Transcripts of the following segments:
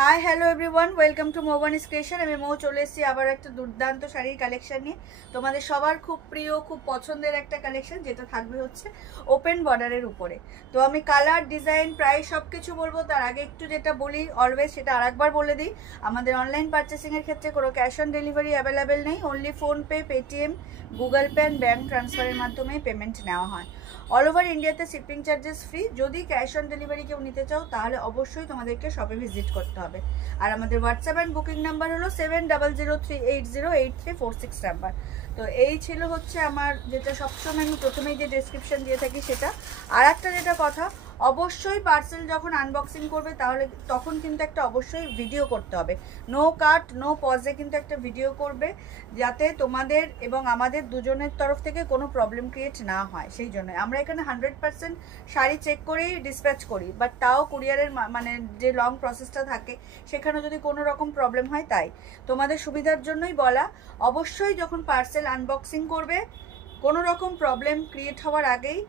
High hello everyone, welcome to মোবানিস creation. আমি মৌ চলে এসেছি আবার একটা দুর্দান্ত শাড়ির কালেকশন নিয়ে। তোমাদের সবার খুব প্রিয়, খুব পছন্দের একটা কালেকশন, যেটা থাকবে হচ্ছে ওপেন বর্ডারের উপরে। তো আমি কালার, ডিজাইন, প্রাইস সব কিছু বলবো। তার আগে একটু যেটা বলি অলওয়েজ, সেটা আরেকবার বলে দিই। আমাদের অনলাইন পারচেসিংয়ের ক্ষেত্রে কোনো ক্যাশ অন ডেলিভারি অ্যাভেলেবেল নেই। Only PhonePe, Paytm, Google pay and bank ট্রান্সফারের মাধ্যমে পেমেন্ট নেওয়া হয়। অল ওভার ইন্ডিয়াতে শিপিং চার্জেস ফ্রি। যদি ক্যাশ অন ডেলিভারি কেউ নিতে চাও তাহলে অবশ্যই তোমাদেরকে শপে ভিজিট করতে হবে। আর আমাদের হোয়াটসঅ্যাপ অ্যান্ড বুকিং নাম্বার হলো 7003808346 নাম্বার। তো এই ছিল হচ্ছে আমার, যেটা সবসময় আমি প্রথমেই যে ডেসক্রিপশন দিয়ে থাকি সেটা। আর একটা যেটা কথা, অবশ্যই পার্সেল যখন আনবক্সিং করবে তাহলে তখন কিন্তু একটা অবশ্যই ভিডিও করতে হবে। নো কাট, নো পজে কিন্তু একটা ভিডিও করবে, যাতে তোমাদের এবং আমাদের দুজনের তরফ থেকে কোনো প্রবলেম ক্রিয়েট না হয়। সেই জন্য আমরা এখানে 100% শাড়ি চেক করেই ডিসপ্যাচ করি, বাট তাও কুরিয়ারের মানে যে লং প্রসেসটা থাকে সেখানে যদি কোনো রকম প্রবলেম হয়, তাই তোমাদের সুবিধার জন্যই বলা। অবশ্যই যখন পার্সেল আনবক্সিং করবে কোনো রকম প্রবলেম ক্রিয়েট হওয়ার আগেই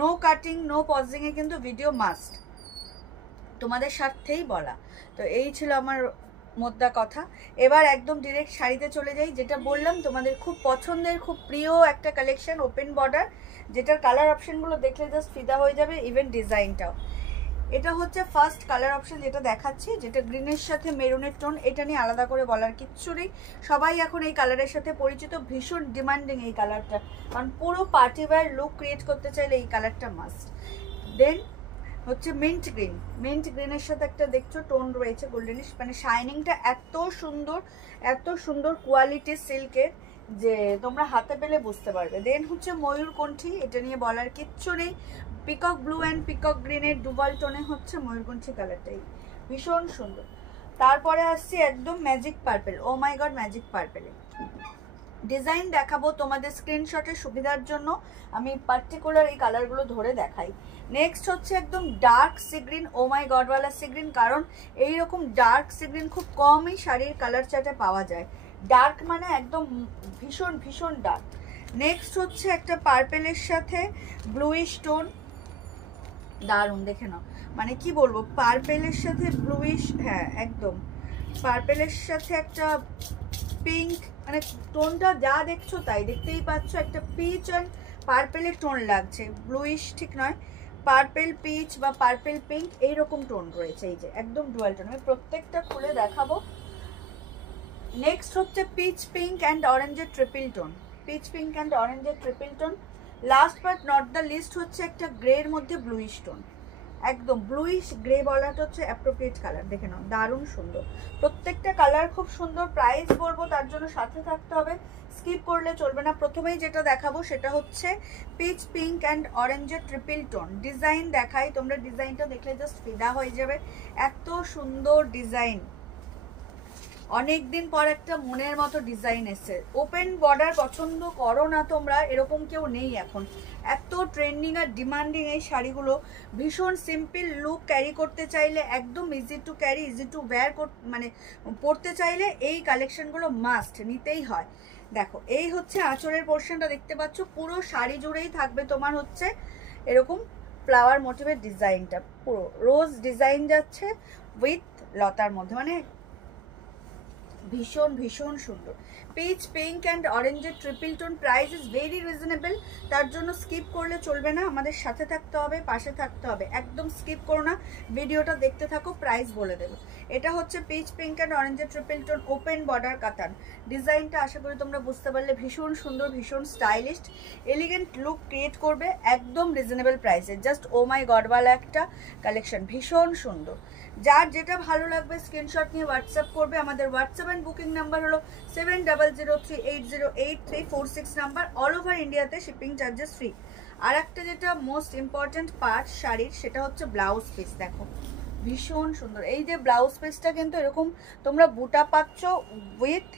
নো কাটিং, নো পজিংয়ে কিন্তু ভিডিও মাস্ট, তোমাদের স্বার্থেই বলা। তো এই ছিল আমার মোদ্দা কথা। এবার একদম ডিরেক্ট শাড়িতে চলে যাই। যেটা বললাম তোমাদের খুব পছন্দের, খুব প্রিয় একটা কালেকশন, ওপেন বর্ডার, যেটার কালার অপশনগুলো দেখলে জাস্ট ফিদা হয়ে যাবে, ইভেন ডিজাইনটাও। এটা হচ্ছে ফার্স্ট কালার অপশন যেটা দেখাচ্ছি, যেটা গ্রিনের সাথে মেরুনের টোন। এটা নিয়ে আলাদা করে বলার কিচ্ছু নেই, সবাই এখন এই কালারের সাথে পরিচিত। ভীষণ ডিমান্ডিং এই কালারটা, কারণ পুরো পার্টি ওয়্যার লুক ক্রিয়েট করতে চাইলে এই কালারটা মাস্ট। দেন হচ্ছে মিন্ট গ্রিন। মিন্ট গ্রিনের সাথে একটা দেখছো টোন রয়েছে গোল্ডেনিশ, মানে শাইনিংটা এত সুন্দর, এত সুন্দর কোয়ালিটির সিল্কের, যে তোমরা হাতে পেলে বুঝতে পারবে। দেন হচ্ছে ময়ূরকণ্ঠী, এটা নিয়ে বলার কিচ্ছু নেই। পিকক ব্লু অ্যান্ড পিকক গ্রিনের ডুবাল টোনে হচ্ছে ময়ূরকণ্ঠী কালারটাই, ভীষণ সুন্দর। তারপরে আসছি একদম magic purple. O my god, magic পার্পেলে design দেখাবো তোমাদের স্ক্রিনশটের সুবিধার জন্য। আমি পার্টিকুলার এই কালারগুলো ধরে দেখাই। নেক্সট হচ্ছে একদম dark sea green. O my গডওয়ালা sea green, কারণ এইরকম ডার্ক সি গ্রিন খুব কমই শাড়ির কালার চার্টে পাওয়া যায়। ডার্ক মানে একদম ভীষণ ভীষণ ডার্ক। নেক্সট হচ্ছে একটা পার্পেলের সাথে ব্লুইশ টোন, দারুণ, দেখে নাও। মানে কি বলবো, পার্পেলের সাথে ব্লুইশ, হ্যাঁ একদম পার্পেলের সাথে একটা পিঙ্ক, মানে টোনটা যা দেখছো তাই দেখতেই পাচ্ছ, একটা পিচ অ্যান্ড পার্পেলের টোন লাগছে। ব্লুইশ ঠিক নয়, পার্পেল পিচ বা পার্পেল পিঙ্ক এইরকম টোন রয়েছে। এই যে একদম ডুয়াল টোন, আমি প্রত্যেকটা খুলে দেখাবো। নেক্সট হচ্ছে পিচ পিঙ্ক অ্যান্ড অরেঞ্জের triple tone. Peach pink and অরেঞ্জের triple tone. Last but not the least হচ্ছে একটা গ্রের মধ্যে ব্লুইশ টোন। একদম ব্লুইশ গ্রে বলাটা হচ্ছে অ্যাপ্রোপ্রিয়েট কালার, দেখে নাও, দারুণ সুন্দর। প্রত্যেকটা কালার খুব সুন্দর। প্রাইস বলবো, তার জন্য সাথে থাকতে হবে, স্কিপ করলে চলবে না। প্রথমেই যেটা দেখাবো সেটা হচ্ছে পিচ পিঙ্ক অ্যান্ড অরেঞ্জের ট্রিপল টোন। ডিজাইন দেখাই, তোমরা ডিজাইনটা দেখলে জাস্ট ফিদা হয়ে যাবে, এত সুন্দর ডিজাইন। অনেকদিন পর একটা মনের মতো ডিজাইন এসছে। ওপেন বর্ডার পছন্দ করো না তোমরা, এরকম কেউ নেই এখন। এত ট্রেন্ডিং আর ডিমান্ডিং এই শাড়িগুলো। ভীষণ সিম্পল লুক ক্যারি করতে চাইলে, একদম easy to carry, easy to wire, মানে পরতে চাইলে এই কালেকশনগুলো মাস্ট নিতেই হয়। দেখো, এই হচ্ছে আঁচলের পোর্শনটা দেখতে পাচ্ছ, পুরো শাড়ি জুড়েই থাকবে তোমার হচ্ছে এরকম ফ্লাওয়ার মোটিভের ডিজাইনটা, পুরো রোজ ডিজাইন যাচ্ছে উইথ লতার মধ্যে, মানে ভীষণ ভীষণ সুন্দর। পিচ পিঙ্ক অ্যান্ড অরেঞ্জের triple tone. Price is very reasonable, তার জন্য স্কিপ করলে চলবে না, আমাদের সাথে থাকতে হবে, পাশে থাকতে হবে। একদম স্কিপ করো না, ভিডিওটা দেখতে থাকো, প্রাইস বলে দেবো। এটা হচ্ছে পিচ পিঙ্ক অ্যান্ড অরেঞ্জের triple tone open border katan. ডিজাইনটা আশা করি তোমরা বুঝতে পারলে, ভীষণ সুন্দর, ভীষণ স্টাইলিশ, এলিগেন্ট লুক ক্রিয়েট করবে একদম রিজনেবল প্রাইসে। জাস্ট ও মাই গডওয়ালা একটা কালেকশন, ভীষণ সুন্দর। যার যেটা ভালো লাগবে স্ক্রিনশট নিয়ে হোয়াটসঅ্যাপ করবে। আমাদের হোয়াটসঅ্যাপ অ্যান্ড বুকিং নাম্বার হলো 7003808346 নাম্বার। অল ওভার ইন্ডিয়াতে শিপিং চার্জেস ফ্রি। আর একটা যেটা মোস্ট ইম্পর্টেন্ট পার্ট শাড়ির, সেটা হচ্ছে ব্লাউজ পিস। দেখো ভীষণ সুন্দর, এই যে ব্লাউজ পিসটা কিন্তু এরকম তোমরা বুটা পাচ্ছ with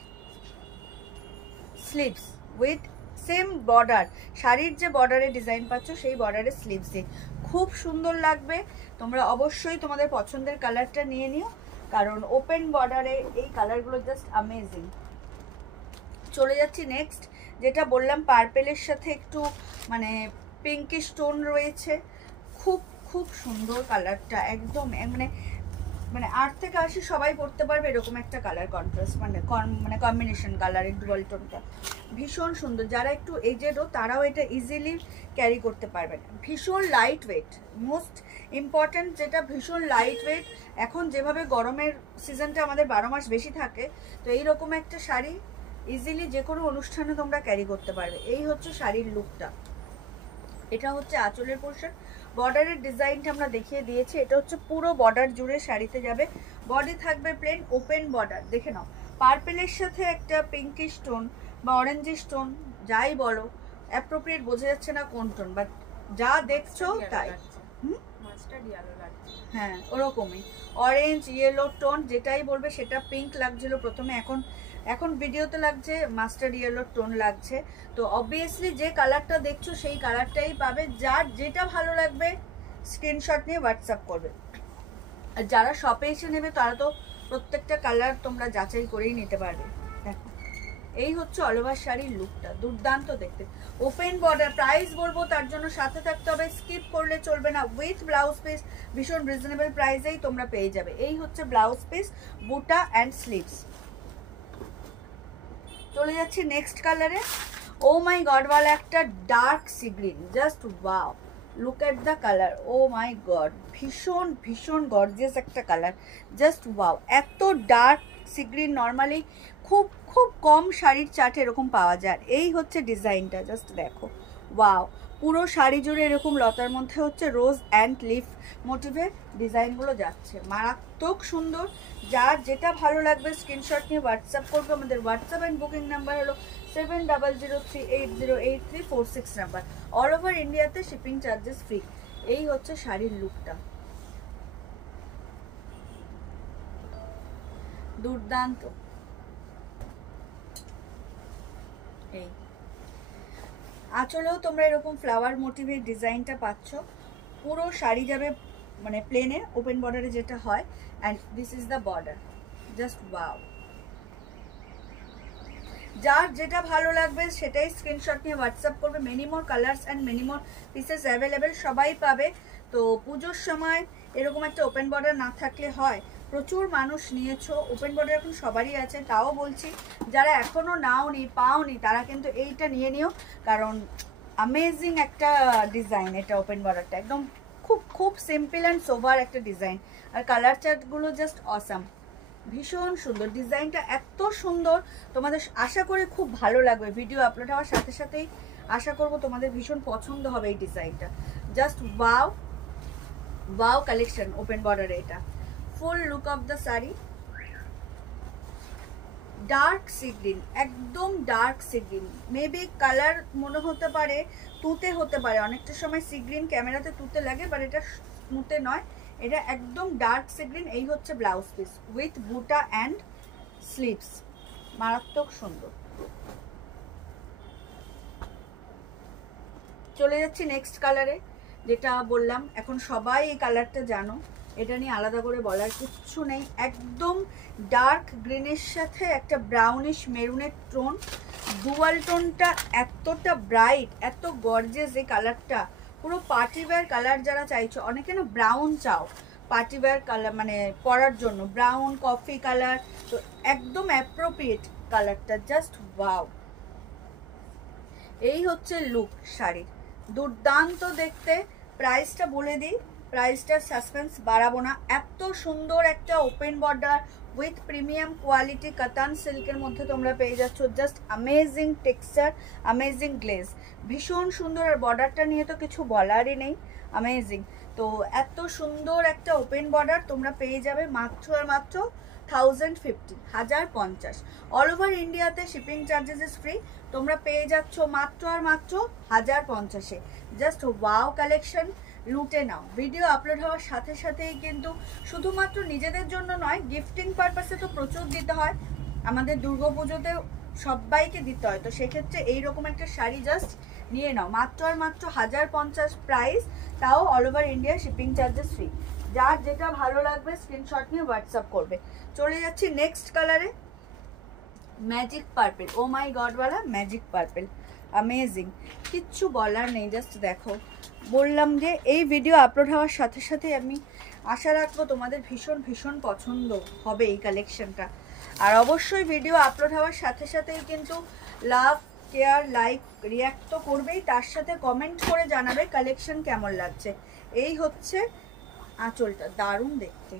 sleeves, with same border, শাড়ির যে বর্ডারের ডিজাইন পাচ্ছ সেই বর্ডারের স্লিভস দিয়ে খুব সুন্দর লাগবে। তোমরা অবশ্যই তোমাদের পছন্দের কালারটা নিয়ে নিও, কারণ ওপেন বর্ডারে এই কালারগুলো জাস্ট অ্যামেজিং। চলে যাচ্ছি নেক্সট, যেটা বললাম পার্পেলের সাথে একটু মানে পিঙ্কিশ টোন রয়েছে, খুব খুব সুন্দর কালারটা, একদম মানে মানে 8 থেকে 80 সবাই পরতে পারবে এরকম একটা কালার কন্ট্রাস্ট, মানে কম্বিনেশন কালারের ডুয়াল টোনটা ভীষণ সুন্দর। যারা একটু এজেডও তারাও এটা ইজিলি ক্যারি করতে পারবেন। ভীষণ লাইট ওয়েট, মোস্ট ইম্পর্ট্যান্ট যেটা ভীষণ লাইট ওয়েট। এখন যেভাবে গরমের সিজনটা আমাদের 12 মাস বেশি থাকে, তো এইরকম একটা শাড়ি ইজিলি যে কোনো অনুষ্ঠানে তোমরা ক্যারি করতে পারবে। এই হচ্ছে শাড়ির লুকটা। এটা হচ্ছে আঁচলের পোর্শন। বর্ডারের ডিজাইনটা আমরা দেখিয়ে দিয়েছি। এটা হচ্ছে পুরো বর্ডার জুড়ে শাড়িতে যাবে। বডি থাকবে প্লেন ওপেন বর্ডার। দেখে নাও, পার্পেলের সাথে একটা পিঙ্কিশ টোন বা অরেঞ্জিশ টোন, যাই বলো অ্যাপ্রোপ্রিয়েট বোঝা যাচ্ছে না কোন টোন, বাট যা দেখছো তাই। হ্যাঁ, ওরকমই অরেঞ্জ ইয়েলো টোন, যেটাই বলবে সেটা। পিঙ্ক লাগছিল প্রথমে, এখন ভিডিওতে লাগছে মাস্টার্ড ইয়েলো টোন লাগছে। তো অবভিয়াসলি যে কালারটা দেখছো সেই কালারটাই পাবে। যার যেটা ভালো লাগবে স্ক্রিনশট নিয়ে হোয়াটসঅ্যাপ করবে। আর যারা শপে এসে নেবে তারা তো প্রত্যেকটা কালার তোমরা যাচাই করেই নিতে পারবে। দেখো, এই হচ্ছে অল ওভার শাড়ির লুকটা, দুর্দান্ত দেখতে। Open border. প্রাইস বলবো তার জন্য সাথে থাকতে হবে, স্কিপ করলে চলবে না। উইথ ব্লাউজ পিস ভীষণ রিজনেবল প্রাইসেই তোমরা পেয়ে যাবে। এই হচ্ছে ব্লাউজ পিস, বুটা অ্যান্ড স্লিভস। চলে যাচ্ছি নেক্সট কালারে। ও মাই গড, ওয়ালা একটা dark sea green, just wow, look at the colour. Oh my god, ভীষণ ভীষণ গর্জিয়াস একটা কালার, জাস্ট ওয়াও। এত ডার্ক সি গ্রিন নর্মালি খুব খুব কম শাড়ির চার্টে এরকম পাওয়া যায়। এই হচ্ছে ডিজাইনটা, জাস্ট দেখো, ওয়াও। পুরো শাড়ি জুড়ে এরকম লতার মধ্যে হচ্ছে রোজ অ্যান্ড লিফ মোটিভের ডিজাইনগুলো যাচ্ছে, মারাত্মক সুন্দর। যার যেটা ভালো লাগবে স্ক্রিনশট নিয়ে হোয়াটসঅ্যাপ করবে। আমাদের হোয়াটসঅ্যাপ অ্যান্ড বুকিং নাম্বার হলো 7003808346 নাম্বার। অল ওভার ইন্ডিয়াতে শিপিং চার্জেস ফ্রি। এই হচ্ছে শাড়ির লুকটা, দুর্দান্ত। এই আঁচলেও তোমরা এরকম ফ্লাওয়ার মোটিভের ডিজাইনটা পাচ্ছ। পুরো শাড়ি যাবে মানে প্লেনে ওপেন বর্ডারে যেটা হয়, and this is the border, just wow. যার যেটা ভালো লাগবে সেটাই স্ক্রিনশট নিয়ে হোয়াটসঅ্যাপ করবে। Many more colours and many more pieces available, সবাই পাবে। তো পুজোর সময় এরকম একটা ওপেন বর্ডার না থাকলে হয়। প্রচুর মানুষ নিয়েছো, ওপেন বর্ডার এখন সবারই আছে। তাও বলছি যারা এখনও পাওনি তারা কিন্তু এইটা নিয়ে নিও, কারণ অ্যামেজিং একটা ডিজাইন এটা। ওপেন বর্ডারটা একদম খুব খুব সিম্পল অ্যান্ড সোভার একটা ডিজাইন, আর কালার চার্টগুলো জাস্ট অসাম, ভীষণ সুন্দর। ডিজাইনটা এত সুন্দর, তোমাদের আশা করি খুব ভালো লাগবে। ভিডিও আপলোড হওয়ার সাথে সাথেই আশা করব তোমাদের ভীষণ পছন্দ হবে এই ডিজাইনটা, just wow wow collection. Open বর্ডারে এটা full look of the sari. Dark sea green, একদম dark sea green. Maybe colour মনে হতে পারে তুতে হতে পারে, অনেকটা সময় সি গ্রিন ক্যামেরাতে তুতে লাগে, বাট এটা তুতে নয়, এটা একদম ডার্ক সি গ্রিন। এই হচ্ছে ব্লাউজ পিস উইথ বুটা অ্যান্ড স্লিভস, মারাত্মক সুন্দর। চলে যাচ্ছি নেক্সট কালারে, যেটা বললাম এখন সবাই এই কালারটা জানো, এটা নিয়ে আলাদা করে বলার কিচ্ছু নেই। একদম ডার্ক গ্রিনের সাথে একটা ব্রাউনিশ মেরুনের টোন, ডুয়াল টোনটা এতটা ব্রাইট, এত গর্জিয়াস এই কালারটা। পুরো পার্টি ওয়্যার কালার যারা চাইছো, অনেকে না ব্রাউন চাও পার্টি ওয়্যার কালার মানে পরার জন্য, ব্রাউন কফি কালার, তো একদম অ্যাপ্রোপ্রিয়েট কালারটা, জাস্ট ওয়াও। এই হচ্ছে লুক শাড়ির, দুর্দান্ত দেখতে। প্রাইসটা বলে দিই, প্রাইসটা সাসপেন্স বাড়াবো না। এত সুন্দর একটা open border with premium quality কাতান সিল্কের মধ্যে তোমরা পেয়ে যাচ্ছ, just amazing texture, amazing glaze, ভীষণ সুন্দর। আর বর্ডারটা নিয়ে তো কিছু বলারই নেই, অ্যামেজিং। তো এত সুন্দর একটা ওপেন বর্ডার তোমরা পেয়ে যাবে মাত্র আর মাত্র 1050। অল ওভার ইন্ডিয়াতে শিপিং চার্জেস ইজ ফ্রি। তোমরা পেয়ে যাচ্ছ মাত্র আর মাত্র 1050-এ। জাস্ট ওয়াও কালেকশন, লুটে নাও। ভিডিও আপলোড হওয়ার সাথে সাথেই কিন্তু শুধুমাত্র নিজেদের জন্য নয়, গিফটিং পারপাসে তো প্রচুর দিতে হয়, আমাদের দুর্গাপুজোতে সবাইকে দিতে হয়। তো সেক্ষেত্রে এইরকম একটা শাড়ি জাস্ট নিয়ে নাও, মাত্র আর মাত্র 1050 প্রাইস, তাও all over India shipping charges free. যার যেটা ভালো লাগবে স্ক্রিনশট নিয়ে হোয়াটসঅ্যাপ করবে। চলে যাচ্ছি নেক্সট কালারে, magic purple. O my god ওয়ালা ম্যাজিক পার্পেল, অ্যামেজিং, কিচ্ছু বলার নেই। জাস্ট দেখো, বললাম যে এই ভিডিও আপলোড হওয়ার সাথে সাথে আমি আশা রাখবো তোমাদের ভীষণ ভীষণ পছন্দ হবে এই কালেকশনটা। আর অবশ্যই ভিডিও আপলোড হওয়ার সাথে সাথেই কিন্তু লাভ, কেয়ার, লাইক, রিয়াক্ট তো করবেই, তার সাথে কমেন্ট করে জানাবে কালেকশন কেমন লাগছে। এই হচ্ছে আঁচলটা, দারুণ দেখতে,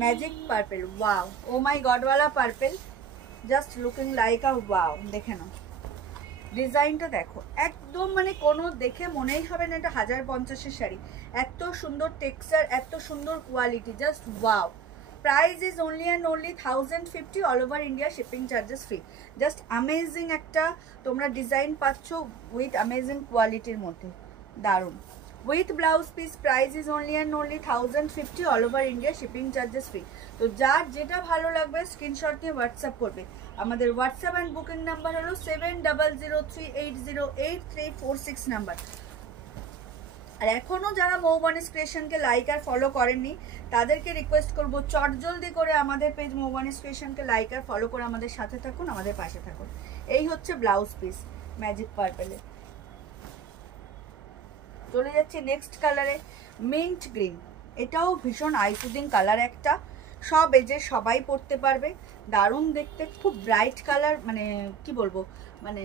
magic purple, wow, oh my গডওয়ালা purple, just looking like a wow. দেখে নাও ডিজাইনটা, দেখো একদম মানে কোনো দেখে মনেই হবে না এটা 1050-এর শাড়ি। এত সুন্দর টেক্সচার, এত সুন্দর quality, just wow. Price is only and only 1050, all over India shipping charges free. Just amazing একটা তোমরা ডিজাইন পাচ্ছ উইথ অ্যামেজিং কোয়ালিটির মধ্যে, দারুণ। With blouse piece price is only and only 1050, all over India shipping charges free. তো যার যেটা ভালো লাগবে স্ক্রিনশট নিয়ে হোয়াটসঅ্যাপ করবে। আমাদের হোয়াটসঅ্যাপ অ্যান্ড বুকিং নাম্বার হলো 7003808346 নাম্বার। আর এখনও যারা মৌবানিস ক্রিয়েশনকে লাইক আর ফলো করেননি তাদেরকে রিকোয়েস্ট করবো চটজলদি করে আমাদের পেজ মৌবানিস ক্রিয়েশনকে লাইক আর ফলো করে আমাদের সাথে থাকুন, আমাদের পাশে থাকুন। এই হচ্ছে ব্লাউজ পিস ম্যাজিক পার্পেলে। চলে যাচ্ছি নেক্সট কালারে, মিন্ট গ্রিন। এটাও ভীষণ আইসুদিং কালার একটা, সব এজে সবাই পরতে পারবে, দারুণ দেখতে, খুব ব্রাইট কালার, মানে কি বলবো, মানে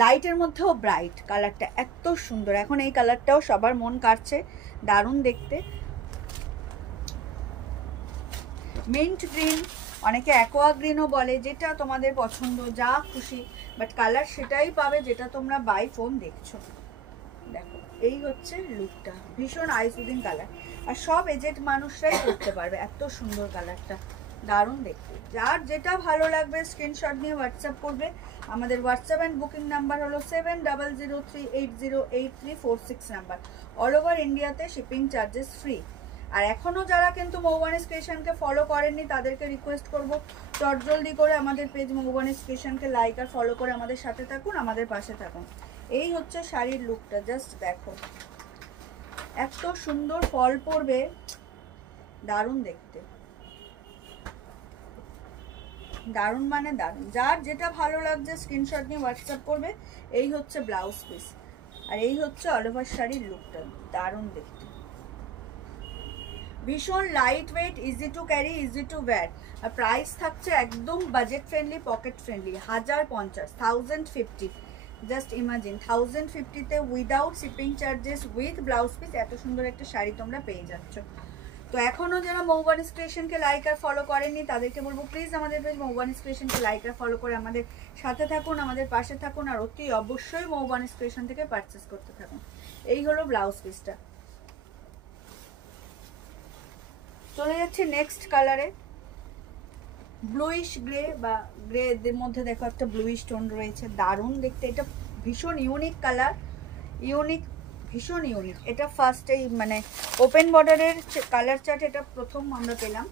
লাইটের মধ্যেও ব্রাইট কালারটা, এত সুন্দর। এখন এই কালারটাও সবার মন কাটছে, দারুণ দেখতে। মিন্ট গ্রিন, অনেকে অ্যাকোয়া গ্রিনও বলে, যেটা তোমাদের পছন্দ, যা খুশি, বাট কালার সেটাই পাবে যেটা তোমরা বাই ফোন দেখছো। দেখো এই হচ্ছে লুকটা, ভীষণ আইসুদিং কালার, আর সব এজেড মানুষরাই করতে পারবে, এত সুন্দর কালারটা, দারুণ দেখতে। যার যেটা ভালো লাগবে স্ক্রিনশট নিয়ে হোয়াটসঅ্যাপ করবে। আমাদের হোয়াটসঅ্যাপ অ্যান্ড বুকিং নাম্বার হলো 7003808346 নাম্বার। অল ওভার ইন্ডিয়াতে শিপিং চার্জেস ফ্রি। আর এখনও যারা কিন্তু মৌবানিস ক্রিয়েশনকে ফলো করেননি তাদেরকে রিকোয়েস্ট করবো চটজলদি করে আমাদের পেজ মৌবানিস ক্রিয়েশনকে লাইক আর ফলো করে আমাদের সাথে থাকুন, আমাদের পাশে থাকুন। এই হচ্ছে শাড়ির লুকটা, জাস্ট দেখো এত সুন্দর ফল পড়বে, দারুণ দেখতে, দারুণ মানে দারুণ। যার যেটা ভালো লাগছে স্ক্রিনশট নিয়ে হোয়াটসঅ্যাপ করবে। এই হচ্ছে ব্লাউজ পিস, আর এই হচ্ছে অল ওভার শাড়ির লুকটা, দারুণ দেখতে, ভীষণ light weight, easy to carry, easy to wear. আর প্রাইস থাকছে একদম budget friendly, pocket friendly, 1050, 1050। Just imagine 1050-তে without shipping charges with blouse piece এত সুন্দর একটা শাড়ি তোমরা পেয়ে যাচ্ছ। তো এখনও যারা মৌবানিস ক্রিয়েশনকে লাইক আর ফলো করেননি তাদেরকে বলবো প্লিজ আমাদের পেজ মৌবানিস ক্রিয়েশনকে লাইক আর ফলো করে আমাদের সাথে থাকুন, আমাদের পাশে থাকুন, আর অতি অবশ্যই মৌবানিস ক্রিয়েশন থেকে পারচেস করতে থাকুন। এই হলো ব্লাউজ পিসটা। চলে যাচ্ছে নেক্সট কালারে, ব্লুইশ গ্রে বা গ্রে এর মধ্যে দেখো একটা ব্লুইশ টোন রয়েছে, দারুণ দেখতে। এটা ভীষণ ইউনিক কালার, ইউনিক, ভীষণ ইউনিক। এটা ফার্স্ট এই মানে ওপেন বর্ডারের কালার চার্ট, এটা প্রথম আমরা পেলাম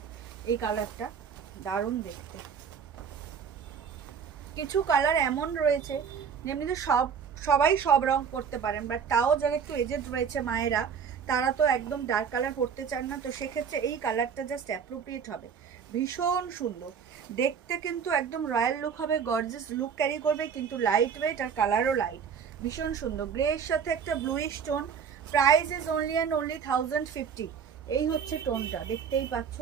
এই কালারটা, দারুণ দেখতে। কিছু কালার এমন রয়েছে যেমনিতে সবাই সব রং করতে পারেন, বাট তাও যারা একটু এজেড রয়েছে মায়েরা, তারা তো একদম ডার্ক কালার পরতে চান না, তো সেক্ষেত্রে এই কালারটা জাস্ট অ্যাপ্রোপ্রিয়েট হবে, ভীষণ সুন্দর দেখতে, কিন্তু একদম রয়্যাল লুক হবে, গর্জিয়াস লুক ক্যারি করবে, কিন্তু লাইট ওয়েট আর কালারও লাইট, ভীষণ সুন্দর। গ্রে এর সাথে একটা bluish tone, price is only and only 1050। এই হচ্ছে টোনটা, দেখতেই পাচ্ছ।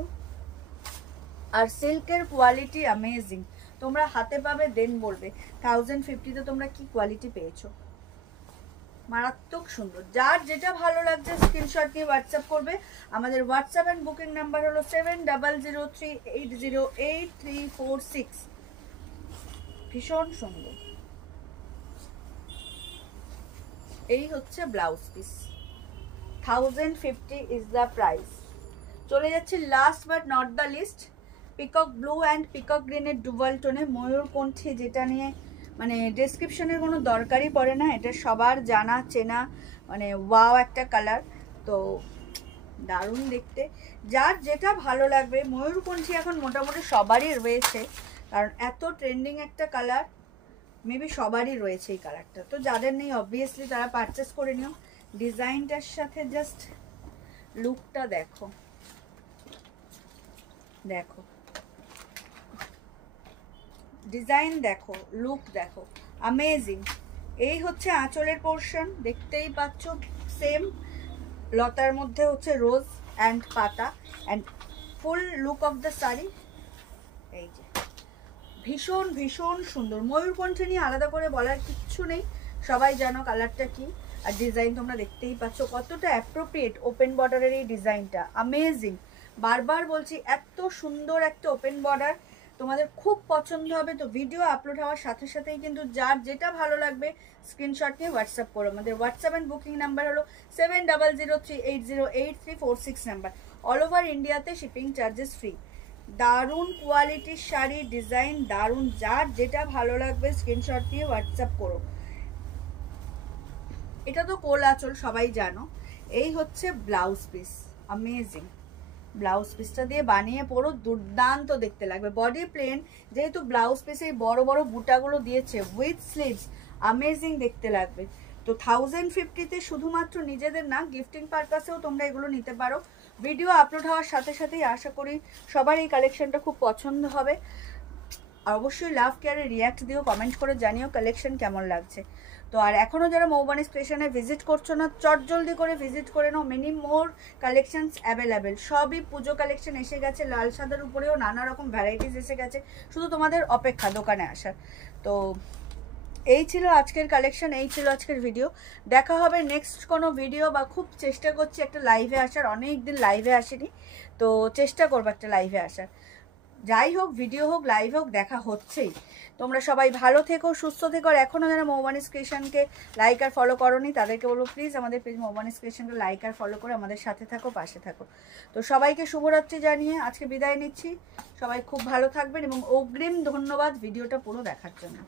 আর সিল্কের কোয়ালিটি অ্যামেজিং, তোমরা হাতে পাবে দেন বলবে 1050-তে তোমরা কি কোয়ালিটি পেয়েছো, মারাত্মক সুন্দর। যার যেটা ভালো লাগছে স্ক্রিনশট নিয়ে হোয়াটসঅ্যাপ করবে। আমাদের হোয়াটসঅ্যাপ অ্যান্ড বুকিং নাম্বার হলো 7003808346। ভীষণ সুন্দর। এই হচ্ছে blouse piece, 1050 is the price. চলে যাচ্ছে last but not the least, peacock blue and peacock গ্রিনের ডুভাল টোনে ময়ূরকণ্ঠী, যেটা নিয়ে মানে ডেসক্রিপশনের কোনো দরকারই পড়ে না, এটা সবার জানা চেনা, মানে ওয়াও একটা কালার, তো দারুণ দেখতে। যার যেটা ভালো লাগবে, ময়ূরকণ্ঠী এখন মোটামুটি সবারই রয়েছে, কারণ এত ট্রেন্ডিং একটা কালার, মেবি সবারই রয়েছে এই কালারটা, তো যাদের নেই অবভিয়াসলি তারা পারচেস করে নিও। ডিজাইনটার সাথে জাস্ট লুকটা দেখো, দেখো ডিজাইন দেখো, লুক দেখো, অ্যামেজিং। এই হচ্ছে আঁচলের পোর্শন, দেখতেই পাচ্ছ সেম লতার মধ্যে হচ্ছে রোজ অ্যান্ড পাতা and full look of the sari. এই যে ভীষণ ভীষণ সুন্দর, ময়ূরকণ্ঠে নিয়ে আলাদা করে বলার কিচ্ছু নেই, সবাই জানো কালারটা কি। আর ডিজাইন তোমরা দেখতেই পাচ্ছ কতটা অ্যাপ্রোপ্রিয়েট, ওপেন বর্ডারের এই ডিজাইনটা অ্যামেজিং। বারবার বলছি এত সুন্দর একটা ওপেন বর্ডার তোমাদের খুব পছন্দ হবে। তো ভিডিও আপলোড হওয়ার সাথে সাথেই কিন্তু যার যেটা ভালো লাগবে স্ক্রিনশট নিয়ে হোয়াটসঅ্যাপ করো। আমাদের হোয়াটসঅ্যাপ অ্যান্ড বুকিং নাম্বার হলো 7003808346 নাম্বার। অল ওভার ইন্ডিয়াতে শিপিং চার্জেস ফ্রি। দারুণ কোয়ালিটির শাড়ি, ডিজাইন দারুণ, যার যেটা ভালো লাগবে স্ক্রিনশট দিয়ে হোয়াটসঅ্যাপ করো। এটা তো কোল আঁচল সবাই জানো। এই হচ্ছে ব্লাউজ পিস, অ্যামেজিং। ব্লাউজ পিসটা দিয়ে বানিয়ে পরো, দুর্দান্ত দেখতে লাগবে। বডি প্লেন, যেহেতু ব্লাউজ পিসে এই বড় বড় বুটাগুলো দিয়েছে উইথ স্লিভস, অ্যামেজিং দেখতে লাগবে। তো 1050-তে শুধুমাত্র নিজেদের না, গিফটিং পারপাসেও তোমরা এগুলো নিতে পারো। ভিডিও আপলোড হওয়ার সাথে সাথেই আশা করি সবার এই কালেকশনটা খুব পছন্দ হবে। আর অবশ্যই লাভ কেয়ারে রিয়াক্ট দিও, কমেন্ট করে জানিও কালেকশন কেমন লাগছে। তো আর এখনও যারা মৌবানি স্টেশনে ভিজিট করছো না, চটজলদি করে ভিজিট করে নাও। মেনি মোর কালেকশনস অ্যাভেলেবেল, সবই পুজো কালেকশন এসে গেছে। লাল সাদার উপরেও নানা রকম ভ্যারাইটিস এসে গেছে, শুধু তোমাদের অপেক্ষা দোকানে আসার। তো এই ছিল আজকের কালেকশন, এই ছিল আজকের ভিডিও। দেখা হবে নেক্সট কোনো ভিডিও, বা খুব চেষ্টা করছি একটা লাইভে আসার, অনেক দিন লাইভে আসেনি, তো চেষ্টা করবো একটা লাইভে আসার। যাই হোক, ভিডিও হোক লাইভ হোক, দেখা হচ্ছেই। তোমরা সবাই ভালো থেকো, সুস্থ থেকো। আর এখনও যারা মৌবানিস ক্রিয়েশনকে লাইক আর ফলো করোনি তাদেরকে বলবো প্লিজ আমাদের পেজ মৌবানিস ক্রিয়েশনকে লাইক আর ফলো করে আমাদের সাথে থাকো, পাশে থাকো। তো সবাইকে শুভরাত্রি জানিয়ে আজকে বিদায় নিচ্ছি। সবাই খুব ভালো থাকবেন এবং অগ্রিম ধন্যবাদ ভিডিওটা পুরো দেখার জন্য।